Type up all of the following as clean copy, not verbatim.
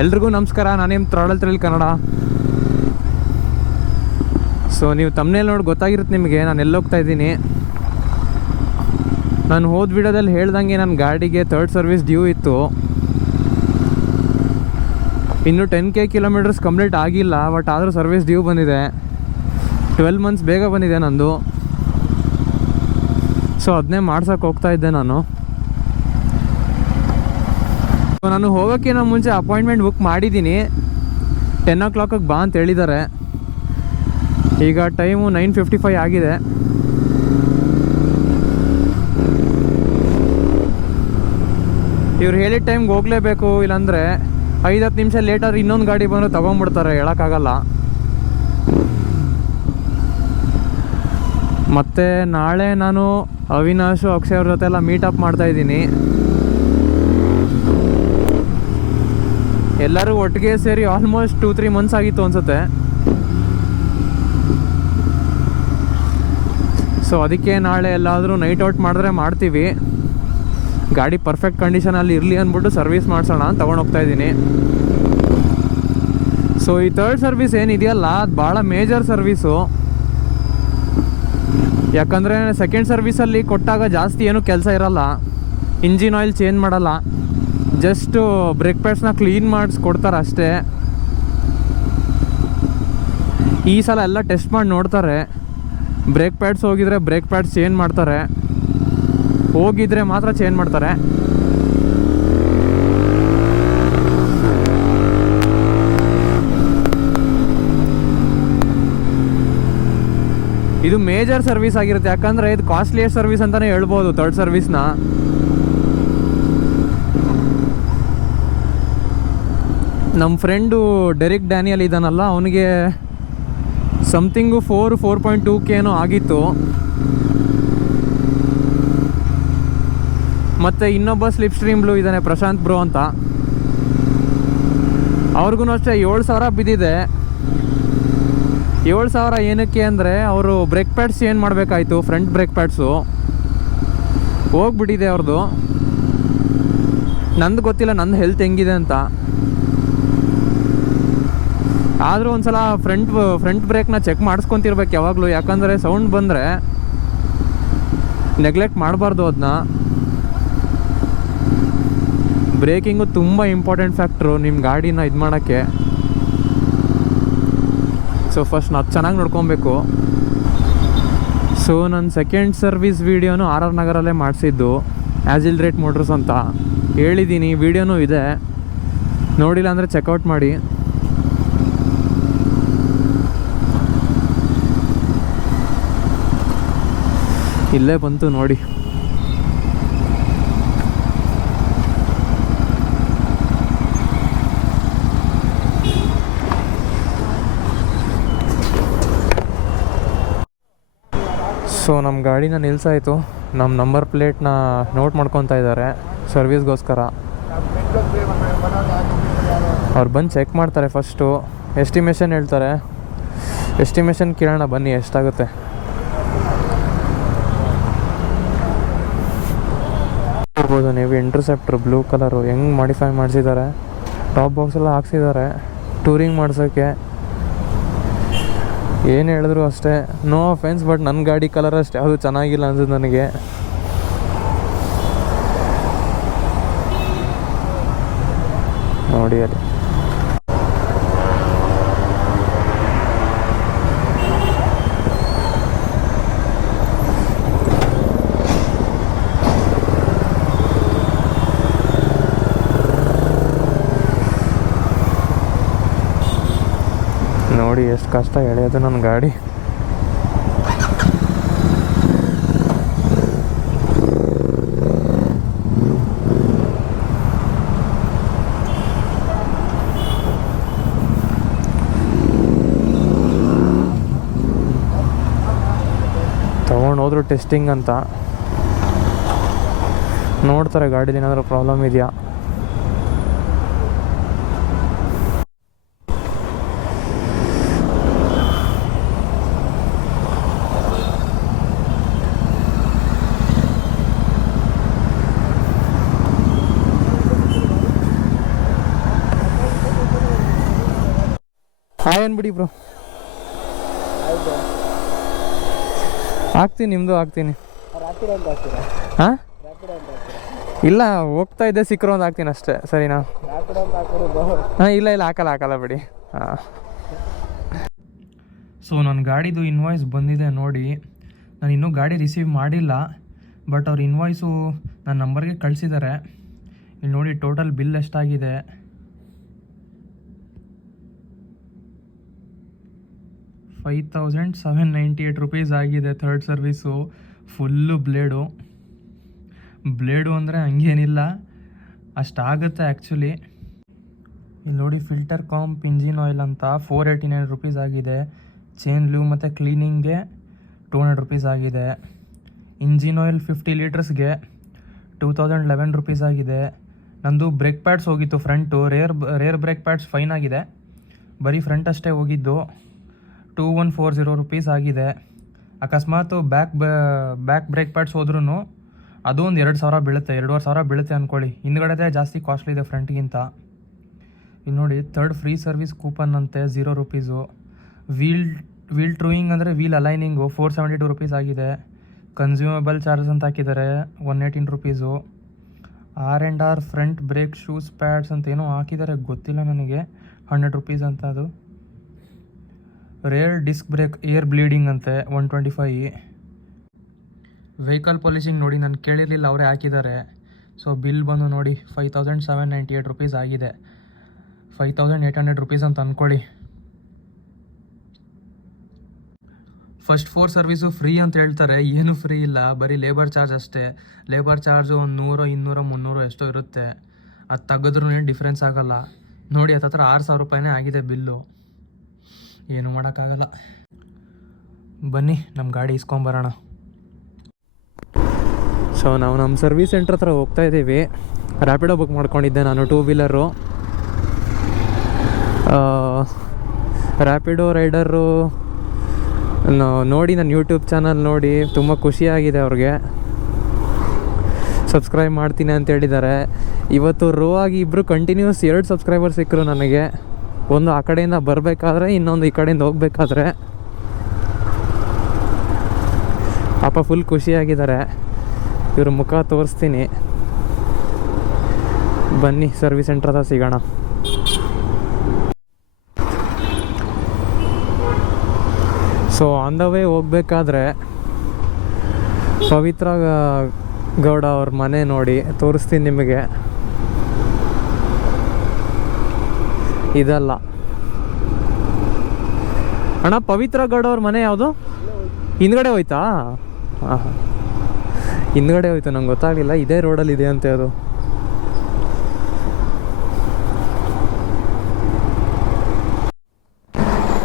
ಎಲ್ರಿಗೂ ನಮಸ್ಕಾರ. ನಾನೇನು ಥ್ರಾಡಲ್ ಕನ್ನಡ. ಸೊ ನೀವು ತಮ್ಮನೇಲಿ ನೋಡಿ ಗೊತ್ತಾಗಿರುತ್ತೆ ನಿಮಗೆ ನಾನು ಎಲ್ಲೋಗ್ತಾ ಇದ್ದೀನಿ. ನಾನು ಹೋದ ವಿಡಿಯೋದಲ್ಲಿ ಹೇಳ್ದಂಗೆ ನನ್ನ ಗಾಡಿಗೆ 3rd ಸರ್ವಿಸ್ ಡ್ಯೂ ಇತ್ತು. ಇನ್ನು 10K ಕಿಲೋಮೀಟರ್ಸ್ ಕಂಪ್ಲೀಟ್ ಆಗಿಲ್ಲ, ಬಟ್ ಆದರೂ ಸರ್ವಿಸ್ ಡ್ಯೂ ಬಂದಿದೆ. 12 ಮಂತ್ಸ್ ಬೇಗ ಬಂದಿದೆ ನಂದು. ಸೊ ಅದನ್ನೇ ಮಾಡ್ಸೋಕೆ ಹೋಗ್ತಾ ಇದ್ದೆ ನಾನು. ನಾನು ಹೋಗೋಕ್ಕಿಂತ ಮುಂಚೆ ಅಪಾಯಿಂಟ್ಮೆಂಟ್ ಬುಕ್ ಮಾಡಿದ್ದೀನಿ. 10 o'clock ಬಾ ಅಂತ ಹೇಳಿದ್ದಾರೆ. ಈಗ ಟೈಮು 9:55 ಆಗಿದೆ. ಇವ್ರು ಹೇಳಿದ ಟೈಮ್ಗೆ ಹೋಗಲೇಬೇಕು, ಇಲ್ಲಾಂದರೆ 5-10 ನಿಮಿಷ ಲೇಟಾದ್ರೆ ಇನ್ನೊಂದು ಗಾಡಿ ಬಂದು ತೊಗೊಂಡ್ಬಿಡ್ತಾರೆ, ಹೇಳೋಕ್ಕಾಗಲ್ಲ. ಮತ್ತು ನಾಳೆ ನಾನು ಅವಿನಾಶು ಅಕ್ಷಯ್ ಅವ್ರ ಜೊತೆ ಎಲ್ಲ ಮೀಟಪ್ ಮಾಡ್ತಾಯಿದ್ದೀನಿ. ಎಲ್ಲರೂ ಒಟ್ಟಿಗೆ ಸೇರಿ ಆಲ್ಮೋಸ್ಟ್ 2-3 ಮಂತ್ಸ್ ಆಗಿತ್ತು ಅನಿಸುತ್ತೆ. ಸೊ ಅದಕ್ಕೆ ನಾಳೆ ಎಲ್ಲಾದರೂ ನೈಟ್ ಔಟ್ ಮಾಡಿದ್ರೆ ಮಾಡ್ತೀವಿ. ಗಾಡಿ ಪರ್ಫೆಕ್ಟ್ ಕಂಡೀಷನಲ್ಲಿ ಇರಲಿ ಅಂದ್ಬಿಟ್ಟು ಸರ್ವಿಸ್ ಮಾಡಿಸೋಣ ಅಂತ ತೊಗೊಂಡೋಗ್ತಾ ಇದ್ದೀನಿ. ಸೊ ಈ 3rd ಸರ್ವಿಸ್ ಏನಿದೆಯಲ್ಲ ಅದು ಭಾಳ ಮೇಜರ್ ಸರ್ವೀಸು. ಯಾಕಂದರೆ 2nd ಸರ್ವಿಸಲ್ಲಿ ಕೊಟ್ಟಾಗ ಜಾಸ್ತಿ ಏನೂ ಕೆಲಸ ಇರಲ್ಲ. ಇಂಜಿನ್ ಆಯಿಲ್ ಚೇಂಜ್ ಮಾಡಲ್ಲ, ಜಸ್ಟು ಬ್ರೇಕ್ ಪ್ಯಾಡ್ಸ್ನ ಕ್ಲೀನ್ ಮಾಡಿಸ್ಕೊಡ್ತಾರೆ ಅಷ್ಟೇ. ಈ ಸಲ ಎಲ್ಲ ಟೆಸ್ಟ್ ಮಾಡಿ ನೋಡ್ತಾರೆ. ಬ್ರೇಕ್ ಪ್ಯಾಡ್ಸ್ ಹೋಗಿದ್ರೆ ಬ್ರೇಕ್ ಪ್ಯಾಡ್ಸ್ ಚೇಂಜ್ ಮಾಡ್ತಾರೆ, ಹೋಗಿದ್ರೆ ಮಾತ್ರ ಚೇಂಜ್ ಮಾಡ್ತಾರೆ. ಇದು ಮೇಜರ್ ಸರ್ವಿಸ್ ಆಗಿರುತ್ತೆ, ಯಾಕಂದರೆ ಇದು ಕಾಸ್ಟ್ಲಿಯೆಸ್ಟ್ ಸರ್ವಿಸ್ ಅಂತಲೇ ಹೇಳ್ಬೋದು 3rd ಸರ್ವಿಸ್ನ. ನಮ್ಮ ಫ್ರೆಂಡು ಡೆರಿಕ್ ಡ್ಯಾನಿಯಲ್ ಇದ್ದಾನಲ್ಲ, ಅವನಿಗೆ ಸಮಥಿಂಗು 4.2K ಆಗಿತ್ತು. ಮತ್ತು ಇನ್ನೊಬ್ಬ ಸ್ಲಿಪ್ ಸ್ಟ್ರೀಮ್ ಬ್ಲೂ ಇದ್ದಾನೆ, ಪ್ರಶಾಂತ್ ಬ್ರೋ ಅಂತ. ಅವ್ರಿಗೂ ಅಷ್ಟೇ 7,000 ಬಿದ್ದಿದೆ. 7,000 ಏನಕ್ಕೆ ಅಂದರೆ ಅವರು ಬ್ರೇಕ್ ಪ್ಯಾಡ್ಸ್ ಚೇಂಜ್ ಮಾಡಬೇಕಾಯ್ತು, ಫ್ರಂಟ್ ಬ್ರೇಕ್ ಪ್ಯಾಡ್ಸು ಹೋಗ್ಬಿಟ್ಟಿದೆ ಅವ್ರದ್ದು. ನಂದು ಗೊತ್ತಿಲ್ಲ ನಂದು ಹೆಲ್ತ್ ಹೆಂಗಿದೆ ಅಂತ. ಆದರೂ ಒಂದು ಸಲ ಫ್ರಂಟ್ ಬ್ರೇಕ್ನ ಚೆಕ್ ಮಾಡಿಸ್ಕೊತಿರ್ಬೇಕು ಯಾವಾಗಲೂ, ಯಾಕಂದರೆ ಸೌಂಡ್ ಬಂದರೆ ನೆಗ್ಲೆಕ್ಟ್ ಮಾಡಬಾರ್ದು ಅದನ್ನ. ಬ್ರೇಕಿಂಗು ತುಂಬ ಇಂಪಾರ್ಟೆಂಟ್ ಫ್ಯಾಕ್ಟ್ರು ನಿಮ್ಮ ಗಾಡಿನ ಇದು ಮಾಡೋಕ್ಕೆ. ಸೊ ಫಸ್ಟ್ ಅದು ಚೆನ್ನಾಗಿ ನೋಡ್ಕೊಬೇಕು. ಸೊ ನನ್ನ 2nd ಸರ್ವಿಸ್ ವೀಡಿಯೋನು RR ನಗರಲ್ಲೇ ಮಾಡಿಸಿದ್ದು, ಆ್ಯಜಿಲ್ ರೇಟ್ ಮೋಟ್ರಸ್ ಅಂತ ಹೇಳಿದ್ದೀನಿ. ವೀಡಿಯೋನೂ ಇದೆ, ನೋಡಿಲ್ಲ ಅಂದರೆ ಚೆಕ್ಔಟ್ ಮಾಡಿ. ಇಲ್ಲೇ ಬಂತು ನೋಡಿ. ಸೊ ನಮ್ಮ ಗಾಡಿನ ನಿಲ್ಸಾಯಿತು. ನಮ್ಮ ನಂಬರ್ ಪ್ಲೇಟ್ನ ನೋಟ್ ಮಾಡ್ಕೊತಾ ಇದ್ದಾರೆ ಸರ್ವಿಸ್ಗೋಸ್ಕರ. ಅವ್ರು ಬಂದು ಚೆಕ್ ಮಾಡ್ತಾರೆ. ಫಸ್ಟು ಎಸ್ಟಿಮೇಷನ್ ಹೇಳ್ತಾರೆ. ಎಸ್ಟಿಮೇಷನ್ ಕೇಳೋಣ ಬನ್ನಿ ಎಷ್ಟಾಗುತ್ತೆ. ನೋಡ್ಬೋದು ನೀವು ಇಂಟರ್ಸೆಪ್ಟ್ರ್ ಬ್ಲೂ ಕಲರು ಹೆಂಗೆ ಮಾಡಿಫೈ ಮಾಡಿಸಿದ್ದಾರೆ. ಟಾಪ್ ಬಾಕ್ಸ್ ಎಲ್ಲ ಹಾಕ್ಸಿದ್ದಾರೆ ಟೂರಿಂಗ್ ಮಾಡ್ಸೋಕ್ಕೆ. ಏನು ಹೇಳಿದ್ರು ಅಷ್ಟೇ, ನೋ ಅಫೆನ್ಸ್, ಬಟ್ ನನ್ನ ಗಾಡಿ ಕಲರ್ ಅಷ್ಟೇ ಯಾವುದು ಚೆನ್ನಾಗಿಲ್ಲ ಅನ್ಸುತ್ತೆ ನನಗೆ. ನೋಡಿ ಅಲ್ಲಿ ನೋಡಿ ಎಷ್ಟು ಕಷ್ಟ ಎಳೆಯೋದು ನನ್ನ ಗಾಡಿ. ತೊಗೊಂಡೋದ್ರು ಟೆಸ್ಟಿಂಗ್ ಅಂತ ನೋಡ್ತಾರೆ ಗಾಡೀಲಿ ಏನಾದರೂ ಪ್ರಾಬ್ಲಮ್ ಇದೆಯಾ. ಹಾಯ್ ಅನ್ಬಿಡಿ ಬ್ರೋ. ಹಾಕ್ತೀನಿ, ನಿಮ್ಮದು ಹಾಕ್ತೀನಿ. ಹಾಂ, ಇಲ್ಲ ಹೋಗ್ತಾ ಇದ್ದೆ, ಸಿಕ್ಕರು ಅಂತ ಹಾಕ್ತೀನಿ ಅಷ್ಟೇ. ಸರಿನಾ? ಹಾಂ, ಇಲ್ಲ ಹಾಕಲ್ಲ ಬಿಡಿ. ಹಾಂ. ಸೊ ನನ್ನ ಗಾಡಿದು ಇನ್ವಾಯ್ಸ್ ಬಂದಿದೆ ನೋಡಿ. ನಾನು ಇನ್ನೂ ಗಾಡಿ ರಿಸೀವ್ ಮಾಡಿಲ್ಲ, ಬಟ್ ಅವ್ರು ಇನ್ವಾಯ್ಸು ನನ್ನ ನಂಬರ್ಗೆ ಕಳಿಸಿದ್ದಾರೆ. ಇಲ್ಲಿ ನೋಡಿ ಟೋಟಲ್ ಬಿಲ್ ಎಷ್ಟಾಗಿದೆ. 5798 ರುಪೀಸ್ ಆಗಿದೆ. ಥರ್ಡ್ ಸರ್ವೀಸು ಫುಲ್ಲು ಬ್ಲೇಡು ಅಂದರೆ ಹಂಗೇನಿಲ್ಲ, ಅಷ್ಟಾಗುತ್ತೆ ಆ್ಯಕ್ಚುಲಿ. ಇಲ್ಲಿ ನೋಡಿ ಫಿಲ್ಟರ್ ಕಾಂಪ್ ಇಂಜಿನ್ ಆಯಿಲ್ ಅಂತ 489 ರುಪೀಸ್ ಆಗಿದೆ. ಚೈನ್ ಲೂವ್ ಮತ್ತು ಕ್ಲೀನಿಂಗ್ಗೆ 200 ರುಪೀಸ್ ಆಗಿದೆ. ಇಂಜಿನ್ ಆಯಿಲ್ 50 ಲೀಟರ್ಸ್ಗೆ 2011 ರುಪೀಸ್ ಆಗಿದೆ. ನಂದು ಬ್ರೇಕ್ ಪ್ಯಾಡ್ಸ್ ಹೋಗಿತ್ತು front, rear brake pads fine ಆಗಿದೆ, ಬರೀ ಫ್ರಂಟ್ ಅಷ್ಟೇ ಹೋಗಿದ್ದು. 2140 ರುಪೀಸ್ ಆಗಿದೆ. ಅಕಸ್ಮಾತ್ ಬ್ಯಾಕ್ ಬ್ರೇಕ್ ಪ್ಯಾಡ್ಸ್ ಹೋದ್ರೂ ಅದು ಒಂದು 2000 ಬೀಳುತ್ತೆ, 2500 ಬೀಳುತ್ತೆ ಅಂದ್ಕೊಳ್ಳಿ. ಹಿಂದ್ಗಡೆ ಜಾಸ್ತಿ ಕಾಸ್ಟ್ಲಿ ಇದೆ ಫ್ರಂಟ್ಗಿಂತ. ಇಲ್ಲಿ ನೋಡಿ ಥರ್ಡ್ ಫ್ರೀ ಸರ್ವಿಸ್ ಕೂಪನ್ ಅಂತೆ 0 ರುಪೀಸು. ವೀಲ್ ಟ್ರೂಯಿಂಗ್ ಅಂದರೆ ವೀಲ್ ಅಲೈನಿಂಗು 472 ರುಪೀಸ್ ಆಗಿದೆ. ಕನ್ಸ್ಯೂಮಬಲ್ ಚಾರ್ಜಸ್ ಅಂತ ಹಾಕಿದ್ದಾರೆ 118 rupees. R&R front brake shoes pads ಅಂತ ಏನೋ ಹಾಕಿದ್ದಾರೆ, ಗೊತ್ತಿಲ್ಲ ನನಗೆ, 100 ರುಪೀಸ್ ಅಂತ. ಅದು rear disc brake air bleeding ಅಂತೆ 125. ವೆಹಿಕಲ್ ಪಾಲಿಶಿಂಗ್ ನೋಡಿ, ನಾನು ಕೇಳಿರಲಿಲ್ಲ, ಅವರೇ ಹಾಕಿದ್ದಾರೆ. ಸೊ ಬಿಲ್ ಬಂದು ನೋಡಿ 5798 ರುಪೀಸ್ ಆಗಿದೆ. 5800 ರುಪೀಸ್ ಅಂತ ಅಂದ್ಕೊಳ್ಳಿ. ಫಸ್ಟ್ 4 ಸರ್ವೀಸು ಫ್ರೀ ಅಂತ ಹೇಳ್ತಾರೆ, ಏನು ಫ್ರೀ ಇಲ್ಲ, ಬರೀ ಲೇಬರ್ ಚಾರ್ಜ್ ಅಷ್ಟೇ. ಲೇಬರ್ ಚಾರ್ಜು 100, 200, 300 ಎಷ್ಟೋ ಇರುತ್ತೆ. ಅದು ತೆಗೆದ್ರೂ ಏನು ಡಿಫ್ರೆನ್ಸ್ ಆಗೋಲ್ಲ ನೋಡಿ. ಹತ್ತತ್ರ 6000 ರೂಪಾಯಿನೇ ಆಗಿದೆ ಬಿಲ್ಲು, ಏನು ಮಾಡೋಕ್ಕಾಗಲ್ಲ. ಬನ್ನಿ ನಮ್ಮ ಗಾಡಿ ಇಸ್ಕೊಂಬರೋಣ. ಸೊ ನಾವು ನಮ್ಮ ಸರ್ವಿಸ್ ಸೆಂಟ್ರ್ ಹತ್ರ ಹೋಗ್ತಾ ಇದ್ದೀವಿ. ರ್ಯಾಪಿಡೋ ಬುಕ್ ಮಾಡ್ಕೊಂಡಿದ್ದೆ ನಾನು, 2 ವೀಲರು. ರ್ಯಾಪಿಡೋ ರೈಡರು ನೋಡಿ ನನ್ನ ಯೂಟ್ಯೂಬ್ ಚಾನಲ್ ನೋಡಿ ತುಂಬ ಖುಷಿಯಾಗಿದೆ. ಅವ್ರಿಗೆ ಸಬ್ಸ್ಕ್ರೈಬ್ ಮಾಡ್ತೀನಿ ಅಂತ ಹೇಳಿದ್ದಾರೆ. ಇವತ್ತು ರೋ ಆಗಿ ಇಬ್ಬರು ಕಂಟಿನ್ಯೂಸ್ 2 ಸಬ್ಸ್ಕ್ರೈಬರ್ ಸಿಕ್ಕರು ನನಗೆ. ಒಂದು ಆ ಕಡೆಯಿಂದ ಬರಬೇಕಾದ್ರೆ, ಇನ್ನೊಂದು ಈ ಕಡೆಯಿಂದ ಹೋಗ್ಬೇಕಾದ್ರೆ. ಪಾಪ ಫುಲ್ ಖುಷಿಯಾಗಿದ್ದಾರೆ. ಇವ್ರ ಮುಖ ತೋರಿಸ್ತೀನಿ, ಬನ್ನಿ ಸರ್ವಿಸ್ ಸೆಂಟ್ರ್ ಹತ್ರ ಸಿಗೋಣ. ಸೊ ಆನ್ ದ ವೇ ಹೋಗ್ಬೇಕಾದ್ರೆ ಪವಿತ್ರ ಗೌಡ ಅವ್ರ ಮನೆ ನೋಡಿ ತೋರಿಸ್ತೀನಿ ನಿಮಗೆ. ಇದಲ್ಲ ಅಣ್ಣ, ಪವಿತ್ರ ಗೌಡ ಅವ್ರ ಮನೆ ಯಾವುದು? ಹಿಂದ್ಗಡೆ ಹೋಯ್ತಾ? ಹಾಂ, ಹಿಂದ್ಗಡೆ ಹೋಯ್ತು, ನಂಗೆ ಗೊತ್ತಾಗಲಿಲ್ಲ. ಇದೇ ರೋಡಲ್ಲಿ ಇದೆ ಅಂತೆ ಅದು.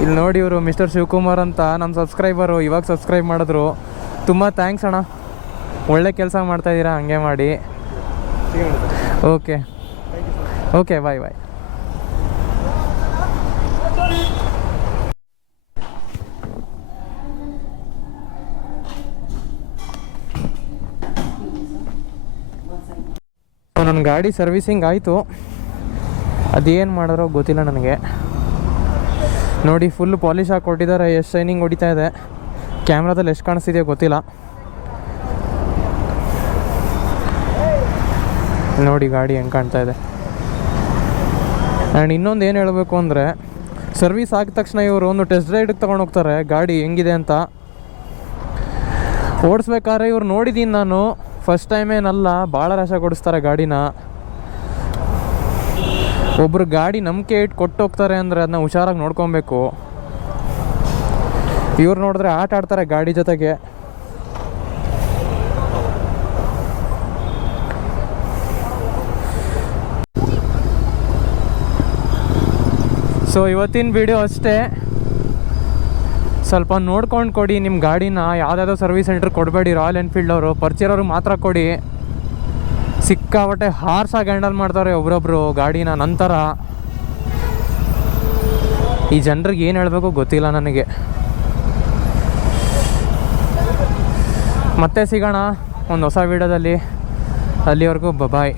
ಇಲ್ಲಿ ನೋಡಿ, ಇವರು ಮಿಸ್ಟರ್ ಶಿವಕುಮಾರ್ ಅಂತ ನಮ್ಮ ಸಬ್ಸ್ಕ್ರೈಬರು, ಇವಾಗ ಸಬ್ಸ್ಕ್ರೈಬ್ ಮಾಡಿದ್ರು. ತುಂಬ ಥ್ಯಾಂಕ್ಸ್ ಅಣ್ಣ, ಒಳ್ಳೆ ಕೆಲಸ ಮಾಡ್ತಾಯಿದ್ದೀರಾ, ಹಂಗೆ ಮಾಡಿ. Okay bye. ನನ್ನ ಗಾಡಿ ಸರ್ವಿಸಿಂಗ್ ಆಯಿತು, ಅದೇನು ಮಾಡಿದ್ರೋ ಗೊತ್ತಿಲ್ಲ ನನಗೆ. ನೋಡಿ ಫುಲ್ ಪಾಲಿಶ್ ಹಾಕಿ ಕೊಟ್ಟಿದ್ದಾರೆ, ಎಷ್ಟು ಶೈನಿಂಗ್ ಹೊಡಿತಾ ಇದೆ. ಕ್ಯಾಮ್ರಾದಲ್ಲಿ ಎಷ್ಟು ಕಾಣಿಸ್ತಿದೆಯೋ ಗೊತ್ತಿಲ್ಲ. ನೋಡಿ ಗಾಡಿ ಹೆಂಗೆ ಕಾಣ್ತಾ ಇದೆ. ಆ್ಯಂಡ್ ಇನ್ನೊಂದು ಏನು ಹೇಳಬೇಕು ಅಂದರೆ, ಸರ್ವಿಸ್ ಆಗಿದ ತಕ್ಷಣ ಇವರು ಒಂದು ಟೆಸ್ಟ್ ರೈಡಿಗೆ ತೊಗೊಂಡು ಹೋಗ್ತಾರೆ ಗಾಡಿ ಹೆಂಗಿದೆ ಅಂತ. ಓಡಿಸ್ಬೇಕಾದ್ರೆ ಇವ್ರು ನೋಡಿದ್ದೀನಿ ನಾನು, ಫಸ್ಟ್ ಟೈಮ್ ಏನಲ್ಲ, ಭಾಳ ರಶ ಕೊಡಿಸ್ತಾರೆ ಗಾಡಿನ. ಒಬ್ಬರು ಗಾಡಿ ನಂಬಿಕೆ ಇಟ್ಟು ಕೊಟ್ಟು ಹೋಗ್ತಾರೆ ಅಂದರೆ ಅದನ್ನ ಹುಷಾರಾಗಿ ನೋಡ್ಕೊಬೇಕು. ಇವ್ರು ನೋಡಿದ್ರೆ ಆಟ ಆಡ್ತಾರೆ ಗಾಡಿ ಜೊತೆಗೆ. ಸೊ ಇವತ್ತಿನ ವಿಡಿಯೋ ಅಷ್ಟೇ. ಸ್ವಲ್ಪ ನೋಡ್ಕೊಂಡು ಕೊಡಿ ನಿಮ್ಮ ಗಾಡಿನ. ಯಾವುದಾದ್ರೂ ಸರ್ವಿಸ್ ಸೆಂಟ್ರ್ ಕೊಡಬೇಡಿ, ರಾಯಲ್ ಎನ್ಫೀಲ್ಡ್ ಅವರು ಪರಿಚಯವ್ರಿಗೆ ಮಾತ್ರ ಕೊಡಿ. ಸಿಕ್ಕಾಬಟ್ಟೆ ಹಾರ್ಸಾಗಿ ಹ್ಯಾಂಡಲ್ ಮಾಡ್ತಾರೆ ಒಬ್ರೊಬ್ರು ಗಾಡಿನ. ನಂತರ ಈ ಜನರಿಗೆ ಏನು ಹೇಳಬೇಕು ಗೊತ್ತಿಲ್ಲ ನನಗೆ. ಮತ್ತೆ ಸಿಗೋಣ ಒಂದು ಹೊಸ ವಿಡಿಯೋದಲ್ಲಿ. ಅಲ್ಲಿವರೆಗೂ ಬಾಯ್.